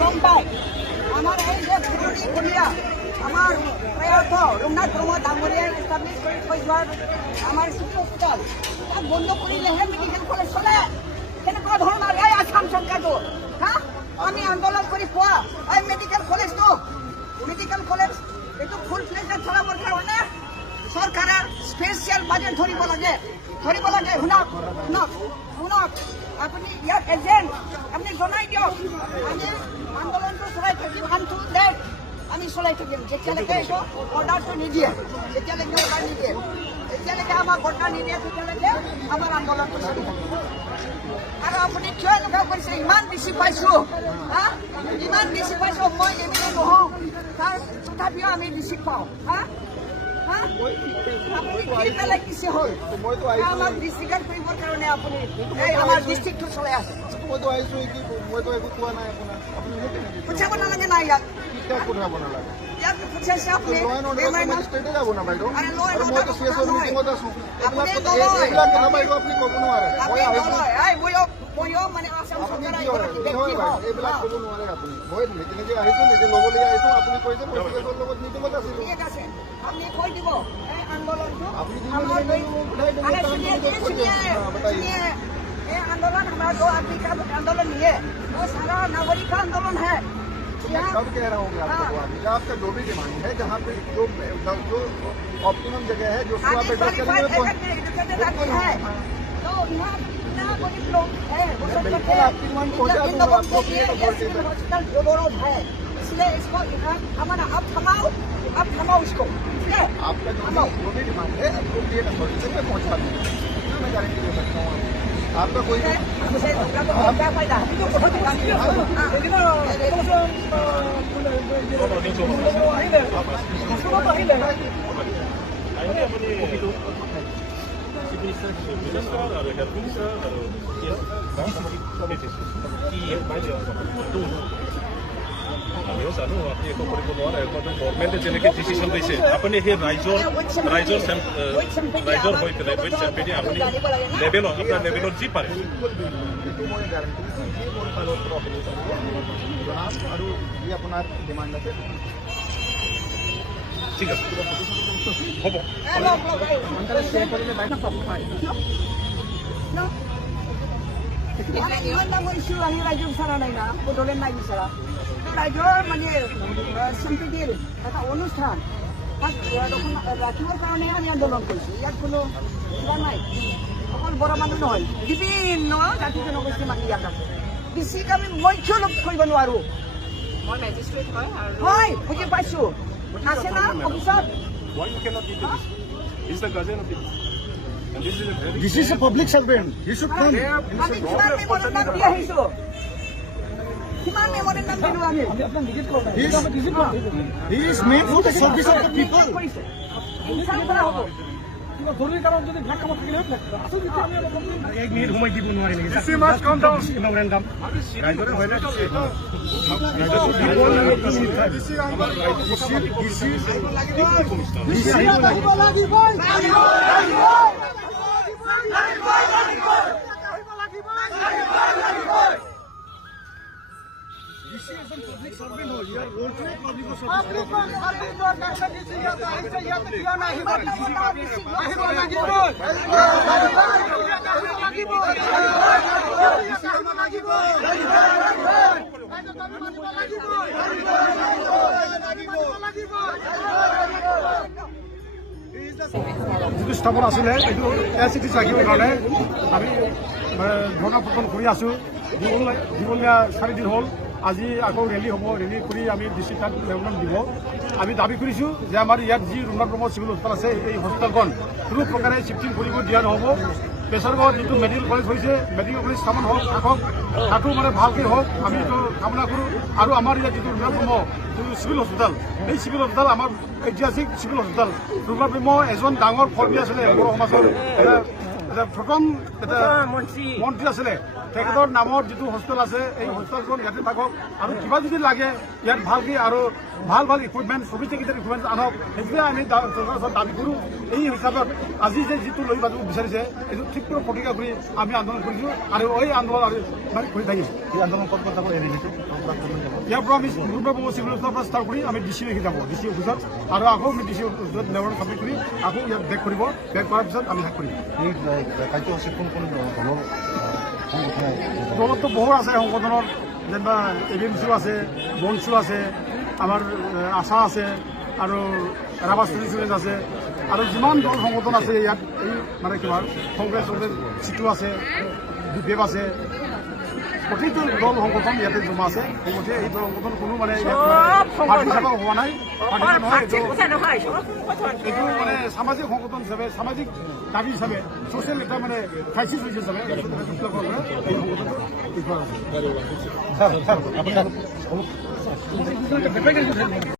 গম পায় আমাৰ এই যে ফুলনি কলীয়া আমাৰ প্ৰয়াত ৰঘুনাথ ব্ৰহ্ম ডাঙৰীয়াই এষ্টাব্লিছ কৰি থৈ যোৱাৰ আমাৰ হস্পিটেল তাক বন্ধ কৰিলেহে মেডিকেল কলেজ চলে। কেনেকুৱা ধৰণৰ এই আসাম চৰকাৰটো হা আমি আন্দোলন কৰি পোৱা এই মেডিকেল কলেজটো এইটো ফুল ফ্লেজত চলাবৰ কাৰণে চৰকাৰে স্পেচিয়েল বাজেট ধৰিব লাগে। শুনক আপুনি ইয়াত এজেণ্ট আপুনি জনাই দিয়ক আমি আন্দোলনটো চলাই থাকিম আনটো ডেট আমি চলাই থাকিম যেতিয়ালৈকে এইটো অৰ্ডাৰটো নিদিয়ে যেতিয়ালৈকে আমাক অৰ্ডাৰ নিদিয়ে তেতিয়ালৈকে আমাৰ আন্দোলনটো চলি থাকিব। আৰু আপুনি কিয় এনেকুৱা কৰিছে ইমান বেছি পাইছোঁ হা ইমান বেছি পাইছোঁ মই এনে নহওঁ তাৰ তথাপিও আমি বেছি পাওঁ হা আপুনি কি বেলেগ কিছু হ'ল আমাক ডিষ্ট্ৰিক্ট কৰিবৰ কাৰণে আপুনি এই আমাৰ ডিষ্ট্ৰিক্টটো চলাই আছে। পঠিয়াব নালাগে নাই ইয়াক ইয়াক পঠিয়াইছে আপুনি ময়ো মানে আসাম চৰকাৰৰ এগৰাকী ব্যক্তি হওঁ ঠিক আছে আপুনি কৈ দিব এই আন্দোলনটো ये आंदोलन हमारा दो आदमी का आंदोलन नहीं है वो सारा नागरिक का आंदोलन है। कब कह रहा हूँ आपका जो भी डिमांड है जहाँ पे जो ऑप्टिमम जगह है जो है तो है इसलिए इसको हमारा अब थमाओ इसको आपका जो भी डिमांड है सॉल्यूशन में पहुँचा मैं गारंटी दे सकता हूँ। आपका कोई क्या फायदा গভৰ্ণমেণ্টে যেনেকৈ ডিচিশ্যন লৈছে আপুনি সেই ৰাইজৰ হৈ পেলাই ৱেট চেম্পিয়নে আপুনি আপোনাৰ লেভেলত যি পাৰে আৰু যি আপোনাৰ ডিমাণ্ড আছে ঠিক আছে হ'ব ইমান ডাঙৰ ইছ্যু আহি ৰাইজক বিচৰা নাই না বড়োলেণ্ড নাই বিচৰা ৰাইজৰ মানে সম্প্ৰীতিৰ এটা অনুষ্ঠান তাক ৰাখিবৰ কাৰণে আমি আন্দোলন কৰিছোঁ। ইয়াত কোনো কিবা নাই অকল বড়ো মানুহ নহয় বিভিন্ন জাতি জনগোষ্ঠীৰ মানুহ ইয়াত আছে বেছিক আমি মধ্য লোক কৰিব নোৱাৰোঁ। মই মেজিষ্ট্ৰেট হয় বুজি পাইছোঁ আছে না অফিচত This is a public servant. He should come. আমি কিমান মেমনৰ নাম দি আহিছোঁ কিমান মেমনৰ নাম দিলোঁ আমি He is made for the service of the people. Insult কৰা হ'ব জরুরি কারণ যদি ভাগ কামত থাকিলে আসল কিন্তু আমি এক মিনিট সময় দিব নোৱাৰি নেকি মেমৰেণ্ডাম ৰাইজৰে হয় যিটো স্থাপন আছিলে এইটো এচিটি ৰাখিবৰ কাৰণে আমি ধৰ্ণা প্ৰদৰ্শন কৰি আছোঁ। দীঘলীয়া 4 দিন হ'ল। আজি আকৌ ৰেলী হ'ব। ৰেলী কৰি আমি ডিষ্ট্ৰিক্ট লেভেলত দিব। আমি দাবী কৰিছোঁ যে আমাৰ ইয়াত যি ৰঘুনাথ ব্ৰহ্ম চিভিল হস্পিটেল আছে এই হস্পিটেলখন কোনো প্ৰকাৰে শিফটিং কৰিব দিয়া নহ'ব। পেছাৰগাঁৱত যিটো মেডিকেল কলেজ হৈছে মেডিকেল কলেজ স্থাপন হওক থাকক তাতো মানে ভালকৈ হওক আমি এইটো কামনা কৰোঁ। আৰু আমাৰ ইয়াত যিটো ৰঘুনাথ ব্ৰহ্ম চিভিল হস্পিটেল এই চিভিল হস্পিটেল আমাৰ ঐতিহাসিক চিভিল হস্পিটেল। ৰঘুনাথ ব্ৰহ্ম এজন ডাঙৰ ফৰ্মী আছিলে বড়ো সমাজৰ প্ৰথম এটা মন্ত্ৰী আছিলে। তেখেতৰ নামত যিটো হস্পিটেল আছে এই হস্পিটেলখন ইয়াতে থাকক আৰু কিবা যদি লাগে ইয়াত ভালকৈ আৰু ভাল ইকুইপমেণ্ট চফিষ্টিকেটেড ইকুইপমেণ্ট আনক সেইটোৱে আমি চৰকাৰৰ ওচৰত দাবী কৰোঁ। এই হিচাপত আজি যে যিটো লৈ যাব বিচাৰিছে এইটো ঠিক কৰি প্ৰতিক্ৰিয়া কৰি আমি আন্দোলন কৰিছোঁ আৰু এই আন্দোলন আৰু কৰি থাকিম। এই আন্দোলন ক'ত যাব ইয়াৰ পৰা আমি পূৰ্ববংগ চিভিল হস্পিটেলৰ পৰা ষ্টাৰ্ট কৰি আমি ডিচি লৈকে যাব ডিচি অফিচত আৰু আকৌ আমি ডিচি অফিচত মেমৰেণ্ডাম ছাবমিট কৰি আকৌ ইয়াত বেক কৰিব বেক কৰাৰ পিছত আমি শেষ কৰিম এই কাৰ্যসূচী কোন কোন দলৰ সংগঠন দলততো বহুত আছে সংগঠনৰ যেনিবা এবিএমচিও আছে মঞ্চো আছে আমাৰ আশা আছে আৰু ৰাভা ষ্টুডেণ্ট আছে আৰু যিমান দল সংগঠন আছে ইয়াত এই মানে কিবা কংগ্ৰেছ চিটু আছে বিপেপ আছে প্ৰতিটো দল সংগঠন ইয়াতে জমা আছে গতিকে এই দল সংগঠন কোনো মানে পাৰ্টি হিচাপে হোৱা নাই এইটো মানে সামাজিক সংগঠন হিচাপে সামাজিক দাবী হিচাপে ছ'চিয়েল এটা মানে ক্ৰাইচিছ হৈছে হিচাপে এই সংগঠনটো